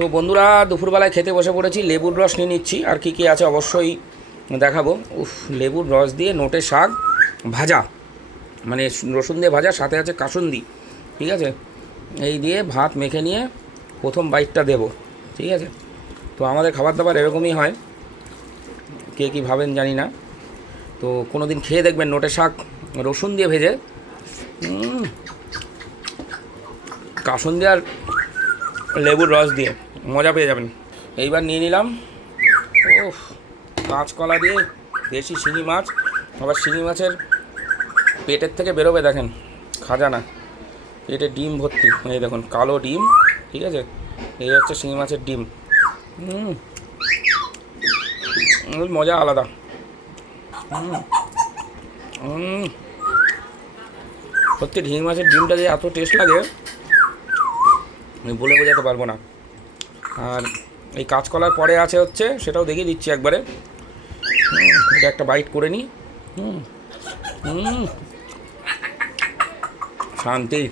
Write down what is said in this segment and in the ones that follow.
তো বন্ধুরা দুপুরবেলায় খেতে বসে পড়েছি, লেবুর রস নিয়ে নিচ্ছি, আর কি কি আছে অবশ্যই দেখাবো। উফ, লেবুর রস দিয়ে নোটে শাক ভাজা, মানে রসুন দিয়ে ভাজা, সাথে আছে কাসুন্দি, ঠিক আছে। এই দিয়ে ভাত মেখে নিয়ে প্রথম বাইটটা দেবো, ঠিক আছে। তো আমাদের খাবার দাবার এরকমই হয়, কে কী ভাবেন জানি না। তো কোনো দিন খেয়ে দেখবেন নোটে শাক রসুন দিয়ে ভেজে, কাসুন্দি আর লেবুর রস দিয়ে মজা পেয়ে যাবেন। এইবার নিয়ে নিলাম ও কাঁচকলা দিয়ে দেশি শিঙি মাছ। আবার শিঙি মাছের পেটের থেকে বেরোবে দেখেন খাজানা, পেটে ডিম ভর্তি, এই দেখুন কালো ডিম, ঠিক আছে। এই হচ্ছে শিঙি মাছের ডিম, মজা আলাদা। সত্যি শিঙি মাছের ডিমটা যে এত টেস্ট লাগে আমি বলে বোঝাতে পারবো না। আর এই কাঁচকলার পরে আছে হচ্ছে, সেটাও দেখিয়ে দিচ্ছি একবারে। এটা একটা বাইট করে নিই। শান্তি।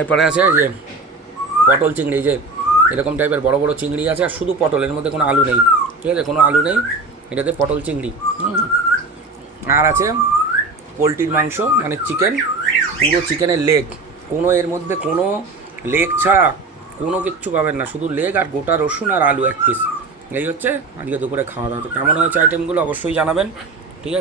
এরপরে আছে যে পটল চিংড়ি, যে এরকম টাইপের বড় বড় চিংড়ি আছে, আর শুধু পটল, এর মধ্যে কোনো আলু নেই, ঠিক আছে, কোনো আলু নেই, এটাতে পটল চিংড়ি। আর আছে পোলট্রির মাংস, মানে চিকেন, পুরো চিকেনের লেগ, কোনো এর মধ্যে কোনো লেগ ছাড়া কোনো কিচ্ছু পাবেন না, শুধু লেগ আর গোটা রসুন আর আলু 1 পিস। এই হচ্ছে আজকে দুপুরে খাওয়া দাওয়া। তো কেমন হয়েছে আইটেমগুলো অবশ্যই জানাবেন।